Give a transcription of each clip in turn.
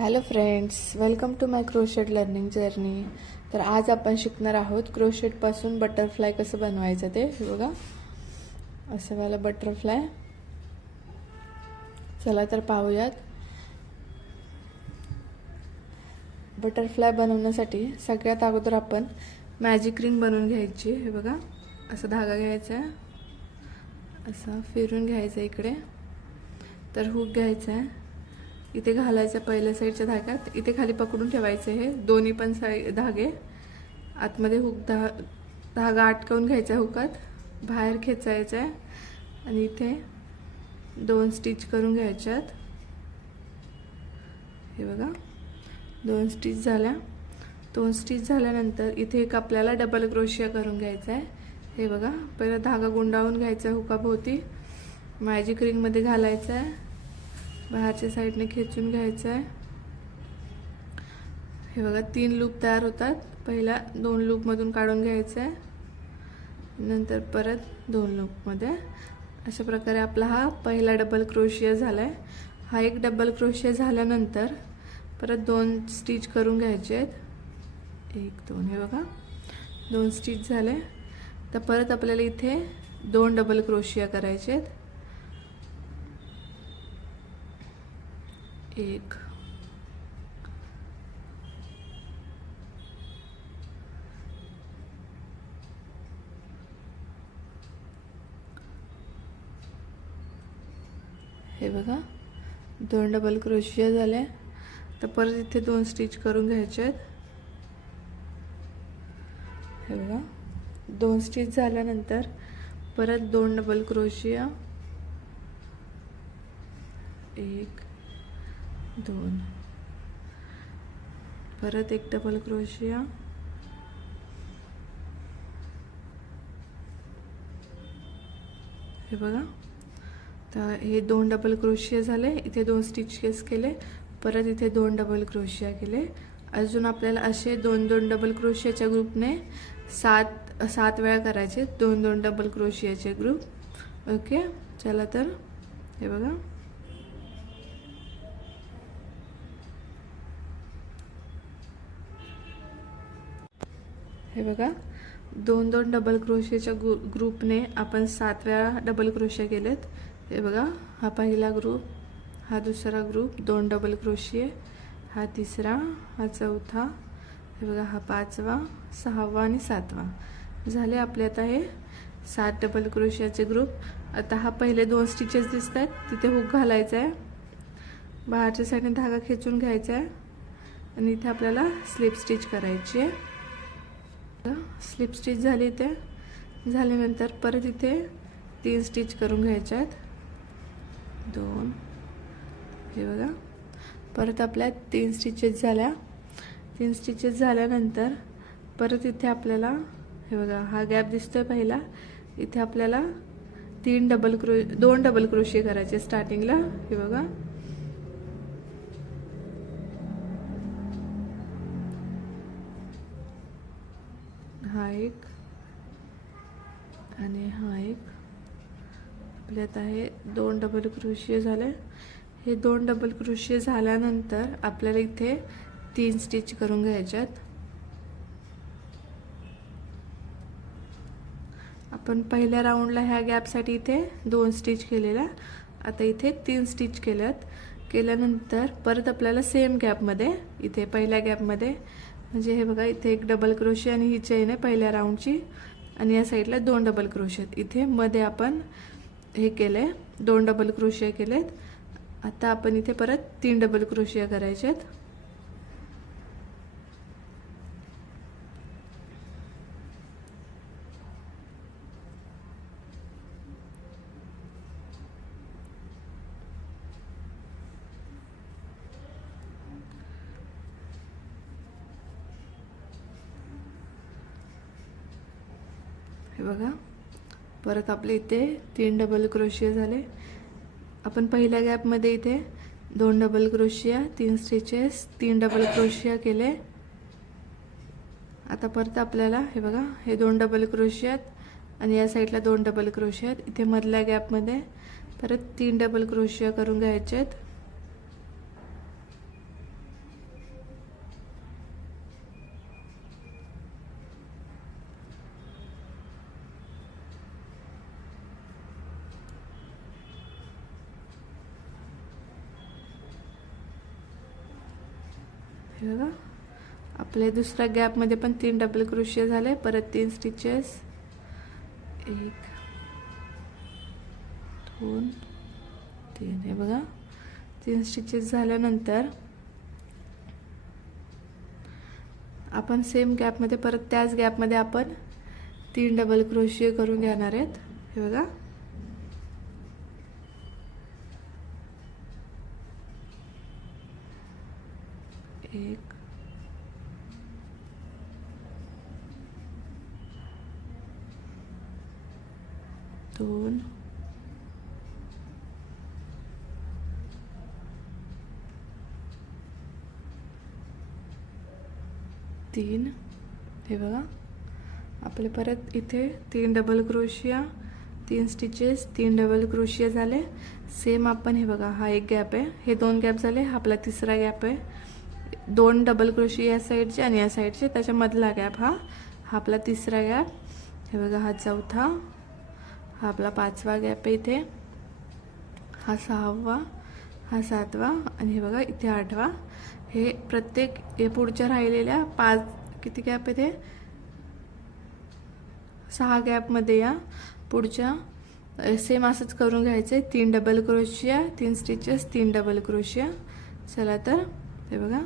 Hello friends, welcome to my crochet learning journey. तर आज आपण शिकणार आहोत क्रोशेटपासून बटरफ्लाय कसं बनवायचं ते. हे बघा, असं वाला बटरफ्लाय. चला तर पाहूयात. बटरफ्लाय बनवण्यासाठी सगळ्यात अगोदर आपण मॅजिक रिंग बनवून घ्यायची. हे बघा, असा धागा घ्यायचा आहे, असा फिरून घ्यायचा इकडे. तर हुक घ्यायचा आहे, इथे घालायचं पहिल्या साईडच्या धाग्यात. इथे खाली पकडून ठेवायचे हे दोन्ही पण धागे. आतमध्ये हुक धागा अटकवून घ्यायचा, हुकात बाहेर खेचायचा आहे आणि इथे 2 स्टिच करून घ्यायच्यात. हे बघा, 2 स्टिच झाल्या. 2 स्टिच झाल्यानंतर इथे एक आपल्याला डबल क्रोशिया करून घ्यायचा आहे. हे बघा, पहिला धागा गुंडाळून घ्यायचा हुकाभोवती, मॅजिक रिंगमध्ये घालायचा आहे, बाहेरच्या साईडने खेचून घ्यायचं आहे. हे बघा, 3 लूप तयार होतात. पहिला 2 लूपमधून काढून घ्यायचं आहे, नंतर परत 2 लूपमध्ये. अशा प्रकारे आपला हा पहिला डबल क्रोशिया झाला आहे. हा एक डबल क्रोशिया झाल्यानंतर परत 2 स्टिच करून घ्यायचे आहेत. 1 2, हे बघा 2 स्टिच झाले. तर परत आपल्याला इथे 2 डबल क्रोशिया करायचे आहेत. 1 हे बघा, 2 डबल क्रोशिया झाले. तर परत इथे 2 स्टिच करून घ्यायचे आहेत. हे बघा, 2 स्टिच झाल्यानंतर परत 2 डबल क्रोशिया, 1 2, परत 1 डबल क्रोशिया, हे बघा. तर हे 2 डबल क्रोशिया झाले. इथे 2 स्टिचेस केले, परत इथे 2 डबल क्रोशिया केले. अजून आपल्याला असे 2-2 डबल क्रोशियाच्या ग्रुपने 7 वेळा करायचे. 2-2 डबल क्रोशियाचे ग्रुप. ओके, चला तर. हे बघा, हे बघा, 2-2 डबल क्रोशियाच्या ग्रुपने आपण 7 वेळा डबल क्रोशिया केलेत. हे बघा, हा पहिला ग्रुप, हा दुसरा ग्रुप, 2 डबल क्रोशिये, हा तिसरा, हा चौथा, हे बघा हा 5वा, 6वा आणि 7वा झाले आपले. आता हे 7 डबल क्रोशियाचे ग्रुप. आता हा पहिले 2 स्टिचेस दिसत आहेत, तिथे हुक घालायचा आहे, बाहेरच्या साईडने धागा खेचून घ्यायचा आहे आणि इथे आपल्याला स्लिप स्टिच करायची आहे. स्लिप स्टिच झाली. इथे झाल्यानंतर परत इथे 3 स्टिच करून घ्यायच्या आहेत. 2, हे बघा, परत आपल्या 3 स्टिचेस झाल्या. 3 स्टिचेस झाल्यानंतर परत इथे आपल्याला, हे बघा, हा गॅप दिसतोय पहिला, इथे आपल्याला 2 डबल क्रोशिया करायचे स्टार्टिंगला. हे बघा, हा एक आणि हा एक. आपल्यात आहे 2 डबल क्रोशिया झाले. हे 2 डबल क्रोशिया झाल्यानंतर आपल्याला इथे 3 स्टिच करून घ्यायच्यात. आपण पहिल्या राऊंडला ह्या गॅपसाठी इथे 2 स्टिच केलेल्या, आता इथे 3 स्टिच केल्यानंतर परत आपल्याला सेम गॅपमध्ये, इथे पहिल्या गॅपमध्ये, म्हणजे हे बघा, इथे 1 डबल क्रोशिया आणि ही चेन आहे पहिल्या राऊंडची, आणि या साईडला 2 डबल क्रोशिया. इथे मध्ये आपण हे केले, 2 डबल क्रोशिया केलेत. आता आपण इथे परत 3 डबल क्रोशिया करायचे आहेत. हे बघा, परत आपले इथे 3 डबल क्रोशिया झाले. आपण पहिल्या गॅपमध्ये इथे 2 डबल क्रोशिया, 3 स्टिचेस, 3 डबल क्रोशिया केले. आता परत आपल्याला, हे बघा, हे 2 डबल क्रोशिया आणि या साईडला 2 डबल क्रोशिया. इथे मधल्या गॅपमध्ये परत 3 डबल क्रोशिया करून घ्यायचे आहेत. हे बघा आपले दुसऱ्या गॅपमध्ये पण 3 डबल क्रोशिया झाले. परत 3 स्टिचेस, 1 2 3. हे बघा 3 स्टिचेस झाल्यानंतर आपण सेम गॅपमध्ये परत त्याच गॅपमध्ये आपण 3 डबल क्रोशिया करून घेणार आहेत. हे बघा 1 2 3. हे बघा आपले परत इथे 3 डबल क्रोशिया, 3 स्टिचेस, 3 डबल क्रोशिया झाले. सेम आपण हे बघा हा एक गॅप आहे, हे 2 गॅप झाले, हा आपला तिसरा गॅप आहे. 2 डबल क्रोशिया या साईडचे आणि या साईडचे, त्याच्यामधला गॅप हा आपला तिसरा गॅप. हे बघा हा चौथा, हा आपला 5वा गॅप आहे इथे, हा 6वा, हा 7वा आणि हे बघा इथे 8वा. हे प्रत्येक हे पुढच्या राहिलेल्या 5 किती गॅप आहे ते 6 गॅपमध्ये या पुढच्या सेम असंच करून घ्यायचे. 3 डबल क्रोशिया, 3 स्टिचेस, 3 डबल क्रोशिया. चला तर हे बघा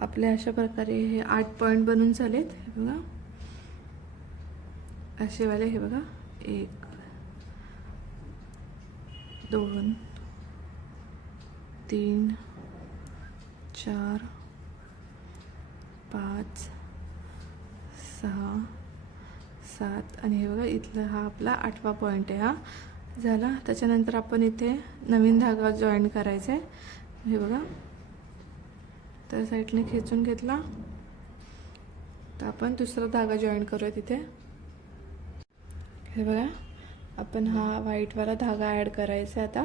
आपले अशा प्रकारे हे 8 पॉइंट बनून झालेत. हे बघा असे वाले, हे बघा 1 2 3 4 5 6 7 आणि हे बघा इथला हा आपला 8वा पॉइंट आहे. हा झाला. त्याच्यानंतर आपण इथे नवीन धागा जॉईन करायचा आहे. हे बघा तर साईडने खेचून घेतला तर आपण दुसरा धागा जॉईन करूया तिथे. हे बघा आपण हा व्हाईटवाला धागा ॲड करायचा आता.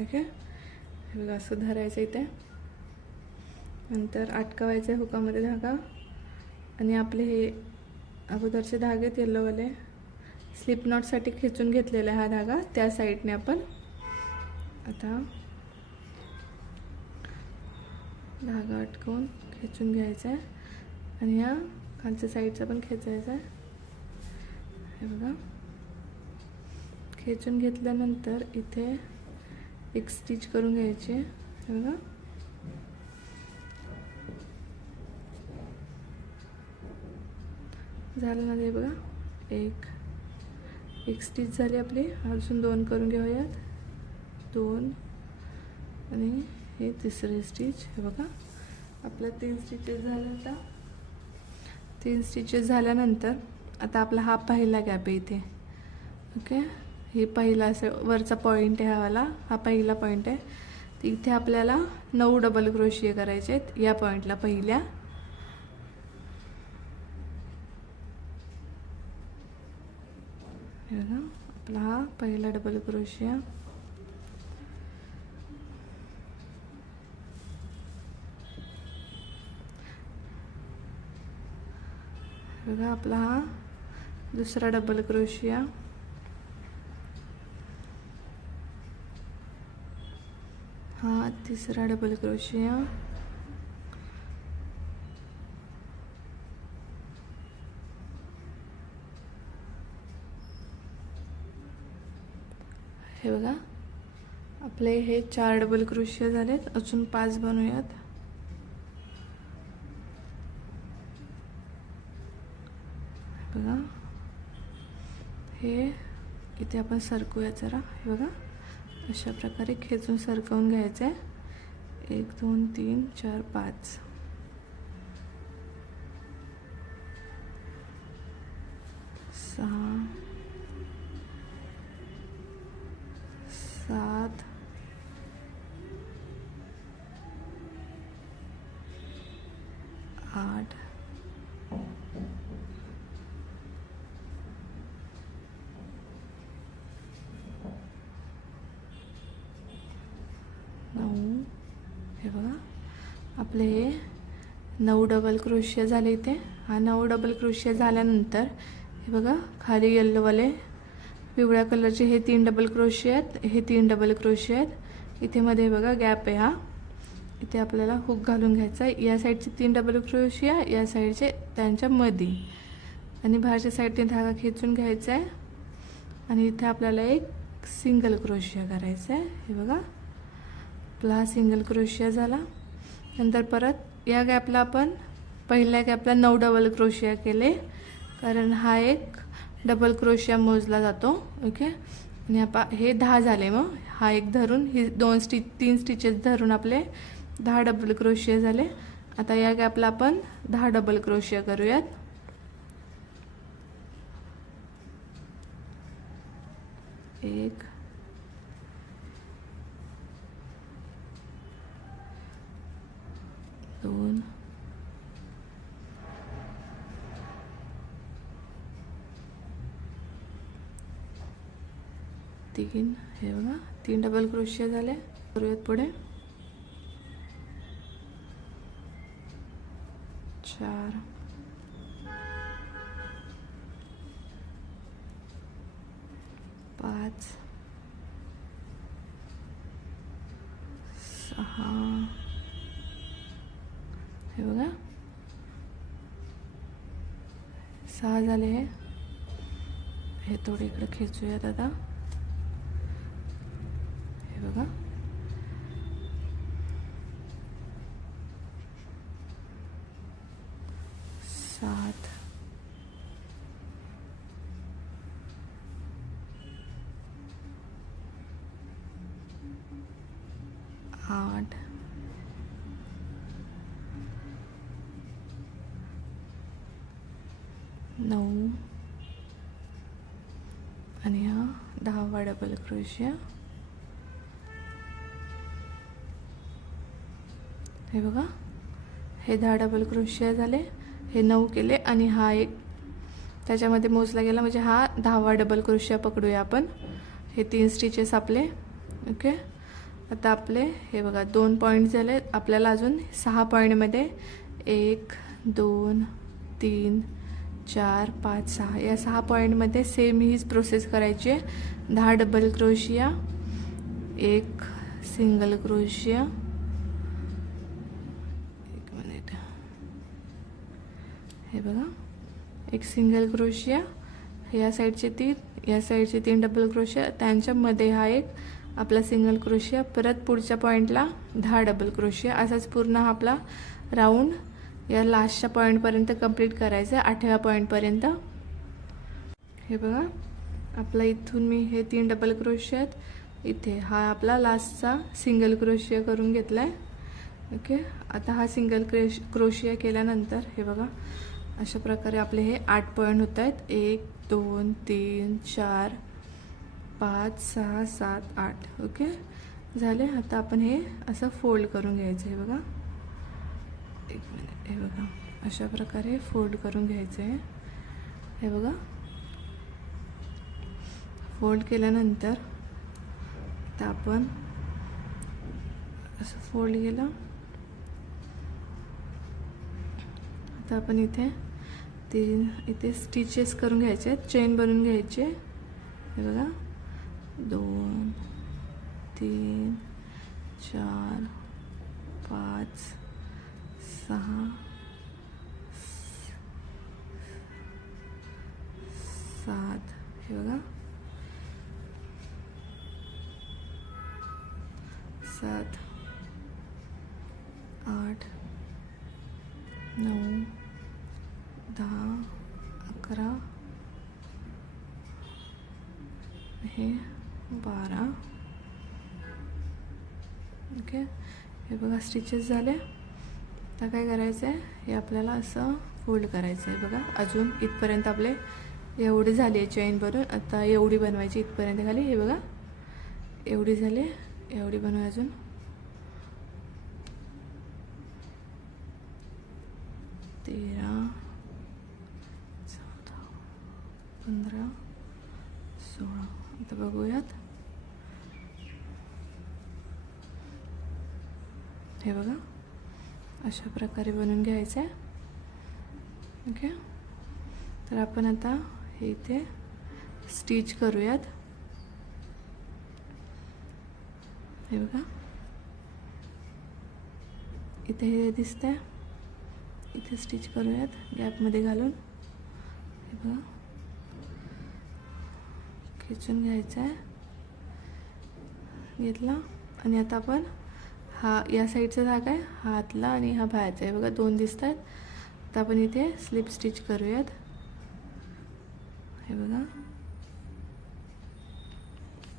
ओके हे बघा असं धरायचं इथे, नंतर अटकवायचं आहे हुकामध्ये धागा आणि आपले हे अगोदरचे धागे येल्लोवाले स्लिप नॉटसाठी खेचून घेतलेला हा धागा त्या साईडने आपण आता धागा अटकवून खेचून घ्यायचा आहे आणि या खालच्या साईडचा पण खेचायचा आहे. हे बघा खेचून घेतल्यानंतर इथे एक स्टिच करून घ्यायची. हे बघा झालं ना. हे बघा एक स्टिच झाली आपली. अजून 2 करून घेऊयात, 2 आणि हे तिसरे स्टिच. हे बघा आपल्या 3 स्टिचेस झाल्या. आता 3 स्टिचेस झाल्यानंतर आता आपला हा पहिला गॅप आहे इथे. ओके हे पहिला असं वरचा पॉईंट आहे, हा पहिला पॉईंट आहे. तर इथे आपल्याला 9 डबल क्रोशिया करायचे आहेत या पॉईंटला पहिल्या. हे बघा आपला हा पहिला डबल क्रोशिया. बघा आपला हा दुसरा डबल क्रोशिया. हा तिसरा डबल क्रोशिया. हे बघा आपले हे 4 डबल क्रोशिया झालेत. अजून 5 बनवूयात. बघा हे इथे आपण सरकूया जरा. हे बघा अशा प्रकारे खेचून सरकवून घ्यायचं आहे. 1 2 3 4 5 6 7 8 9. हे बघा आपले हे 9 डबल क्रोशिया झाले इथे. हा 9 डबल क्रोशिया झाल्यानंतर हे बघा खाली येल्लोवाले पिवळ्या कलरचे हे 3 डबल क्रोशिया आहेत. हे 3 डबल क्रोशिया आहेत. इथे मध्ये बघा गॅप आहे. हा इथे आपल्याला हुक घालून घ्यायचा आहे. या साईडचे 3 डबल क्रोशिया, या साईडचे त्यांच्या मध्ये, आणि बाहेरच्या साईडने धागा खेचून घ्यायचा आहे. आणि इथे आपल्याला एक सिंगल क्रोशिया करायचा आहे. हे बघा आपला सिंगल क्रोशिया झाला. नंतर परत या गॅपला आपण पहिल्या गॅपला 9 डबल क्रोशिया केले, कारण हा एक डबल क्रोशिया मोजला जातो. ओके. आणि हे 10 झाले. मग हा एक धरून ही 3 स्टिचेस धरून आपले 10 डबल क्रोशिया झाले. आता या गॅपला आपण 10 डबल क्रोशिया करूयात. 1 2 3. हे बघा 3 डबल क्रोशिया झाले. करूयात पुढे 4 5 6. हे बघा 6 झाले. हे थोडे इकडे खेचूयात आता. हे बघा 7 8 9 आणि हा 10वा डबल क्रोशिया. हे बघा हे 10 डबल क्रोशिया झाले. हे 9 केले आणि हा एक त्याच्यामध्ये मोजला गेला, म्हणजे हा 10वा डबल क्रोशिया पकडूया आपण. हे 3 स्टिचेस आपले. ओके. आता आपले हे बघा 2 पॉईंट झाले. आपल्याला अजून 6 पॉईंटमध्ये 1 2 3 4 5 6 या 6 पॉईंटमध्ये सेम हीच प्रोसेस करायची आहे. 10 डबल क्रोशिया, 1 सिंगल क्रोशिया. एक मिनिट. हे बघा एक सिंगल क्रोशिया, या साईडचे 3, या साईडचे 3 डबल क्रोशिया, त्यांच्यामध्ये हा एक आपला सिंगल क्रोशिया. परत पुढच्या पॉईंटला 10 डबल क्रोशिया. असाच पूर्ण हा आपला राऊंड या लास्टच्या पॉईंटपर्यंत कंप्लीट करायचं आहे, 8व्या पॉईंटपर्यंत. हे बघा आपला इथून मी हे 3 डबल क्रोशिया आहेत. इथे हा आपला लास्टचा सिंगल क्रोशिया करून घेतला आहे. ओके. आता हा सिंगल क्रोशिया केल्यानंतर हे बघा अशा प्रकारे आपले हे 8 पॉईंट होत आहेत. 1 2 3 4 5 6 7 8. ओके झाले. आता आपण हे असं फोल्ड करून घ्यायचं आहे. बघा एक मिनिट. हे बघा अशा प्रकारे फोल्ड करून घ्यायचं आहे. हे बघा फोल्ड केल्यानंतर आता आपण असं फोल्ड केलं. आता आपण इथे स्टिचेस करून घ्यायचे आहेत, चेन बनवून घ्यायचे. हे बघा 2 3 4 5 6 7. हे बघा 7 8 9 10 11 हे 12. ओके, हे बघा स्टिचेस झाले. आता काय करायचं आहे, हे आपल्याला असं फोल्ड करायचं आहे. बघा अजून इथपर्यंत आपले एवढी झाली आहे चेन भरून. आता एवढी बनवायची इथपर्यंत खाली. हे बघा एवढी झाली, एवढी बनवा अजून. 13, 14, 15, 16. आता बघूयात. हे बघा अशा प्रकारे बनवून घ्यायचं आहे. ओके, तर आपण आता हे इथे स्टिच करूयात. हे बघा इथे हे दिसतंय, इथे स्टिच करूयात गॅपमध्ये घालून. हे बघा खेचून घ्यायचं आहे, घेतला. आणि आता आपण हा या साईडचा धागा आहे, हा आतला आणि हा बाहेरचा आहे. बघा 2 दिसत आहेत. आता आपण इथे स्लिप स्टिच करूयात. हे बघा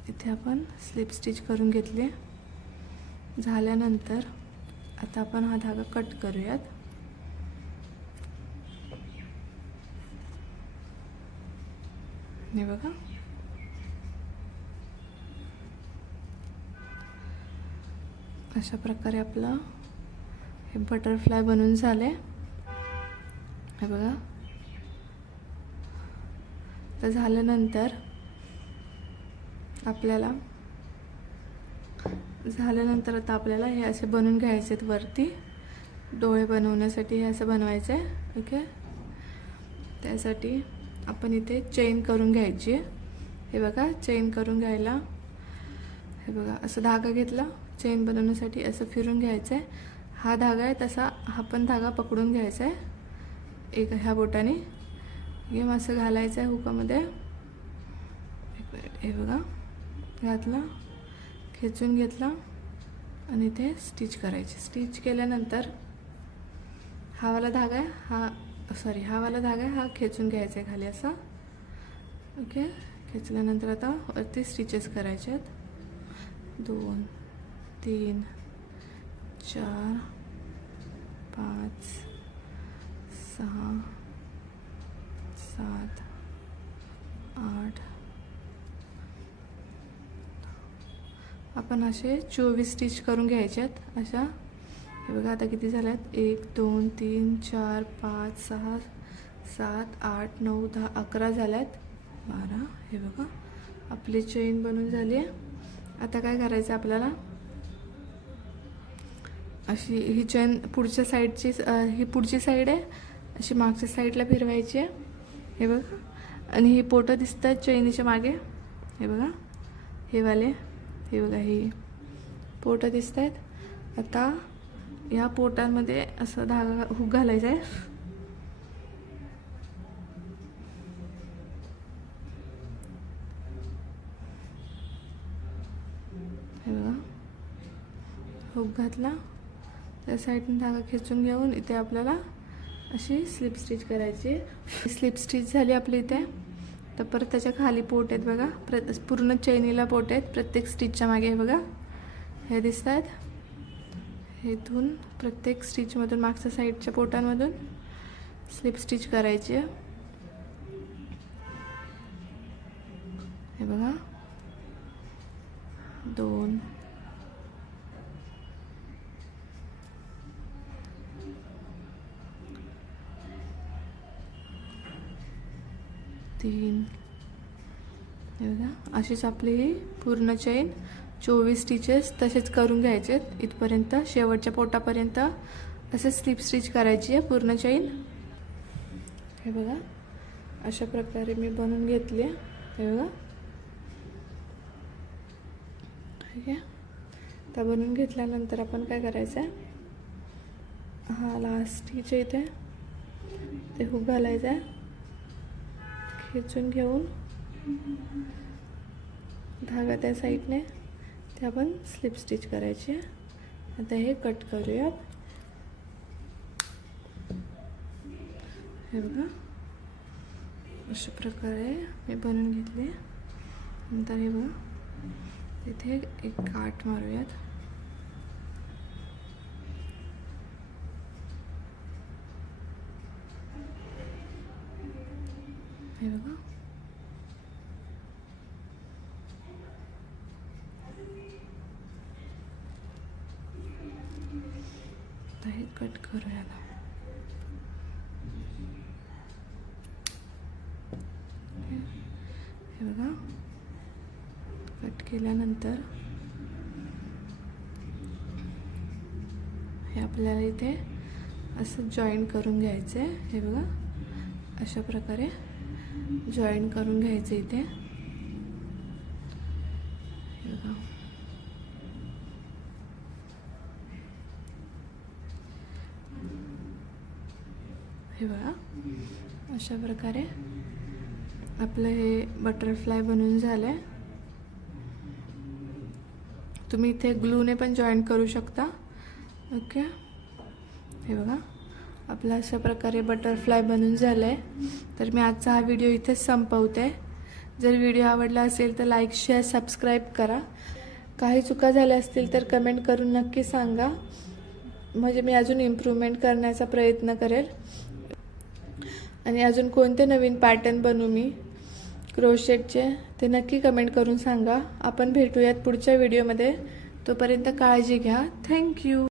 इथे आपण स्लिप स्टिच करून घेतले. झाल्यानंतर आता आपण हा धागा कट करूयात. हे बघा अशा प्रकारे आपलं हे बटरफ्लाय बनून झाले. हे बघा तर झाल्यानंतर आता आपल्याला हे असे बनवून घ्यायचे आहेत. वरती डोळे बनवण्यासाठी हे असं बनवायचं आहे. ओके, त्यासाठी आपण इथे चेन करून घ्यायची आहे. हे बघा चेन करून घ्यायला, हे बघा असं धागा घेतला. चेन बनवण्यासाठी असं फिरून घ्यायचं आहे. हा धागा आहे तसा हा पण धागा पकडून घ्यायचा आहे. एक ह्या बोटाने गेम असं घालायचं आहे हुकामध्ये. हे बघा घातला, खेचून घेतला आणि इथे स्टिच करायचे. स्टिच केल्यानंतर हा वाला धागा आहे, हा वाला धागा आहे, हा खेचून घ्यायचा आहे खाली असा. ओके, खेचल्यानंतर आता वरती स्टिचेस करायचे आहेत. 2, 3, 4, 5, 6, 7, 8. आपण असे 24 स्टिच करून घ्यायचे आहेत अशा. हे बघा आता किती झाल्यात, 1, 2, 3, 4, 5, 6, 7, 8, 9, 10, 11 झाल्यात. 12. हे बघा आपली चेन बनून झाली आहे. आता काय करायचं आपल्याला, अशी ही चेन पुढच्या साईडची, ही पुढची साईड आहे, अशी मागच्या साईडला फिरवायची आहे. हे बघा, आणि ही पोटं दिसत आहेत चेनीच्या मागे. हे बघा हे वाले, हे बघा ही पोटं दिसत आहेत. आता ह्या पोटांमध्ये असं धागा हुक घालायचा आहे. हे बघा हुक घातला, त्या साईडने धागा खेचून घेऊन इथे आपल्याला अशी स्लिप स्टिच करायची. स्लिप स्टिच झाली आपली इथे. तर परत त्याच्या खाली पोट आहेत बघा, पूर्ण चैनीला पोट आहेत प्रत्येक स्टिचच्या मागे. हे बघा हे दिसत आहेत. इथून प्रत्येक स्टिचमधून मागच्या साईडच्या पोटांमधून स्लिप स्टिच करायची आहे. हे बघा 2, 3. हे बघा अशीच आपली ही पूर्ण चेन 24 स्टिचेस तसेच करून घ्यायचे आहेत. इथपर्यंत शेवटच्या पोटापर्यंत असे स्लिप स्टिच करायची आहे पूर्ण चेन. हे बघा अशा प्रकारे मी बनवून घेतली आहे. हे बघा ठीक आहे. तर बनवून घेतल्यानंतर आपण काय करायचं आहे, हा लास्ट स्टिच इथे ते हुक घालायचं आहे. खेचून घेऊन धागा त्या साईडने ते आपण स्लिप स्टिच करायची आहे. आता हे कट करूयात. हे बघा अशा प्रकारे मी बनवून घेतले. नंतर हे बघा तिथे एक गाठ मारूयात. हे बघा आता हे कट करूया ना. हे बघा कट केल्यानंतर हे आपल्याला इथे असं जॉईन करून घ्यायचं आहे. हे बघा अशा प्रकारे जॉईन करून घ्यायचं इथे. हे बघा हे बघा अशा प्रकारे आपलं हे बटरफ्लाय बनवून झालं आहे. तुम्ही इथे ग्लूने पण जॉईन करू शकता. ओके हे बघा आपला अशा प्रकारे बटरफ्लाय बनून झालं आहे. तर मी आजचा हा व्हिडिओ इथेच संपवते. जर व्हिडिओ आवडला असेल तर लाईक शेअर सबस्क्राईब करा. काही चुका झाल्या असतील तर कमेंट करून नक्की सांगा, म्हणजे मी अजून इम्प्रूव्हमेंट करण्याचा प्रयत्न करेल. आणि अजून कोणते नवीन पॅटर्न बनवू मी क्रोशेटचे ते नक्की कमेंट करून सांगा. आपण भेटूयात पुढच्या व्हिडिओमध्ये. तोपर्यंत काळजी घ्या. थँक्यू.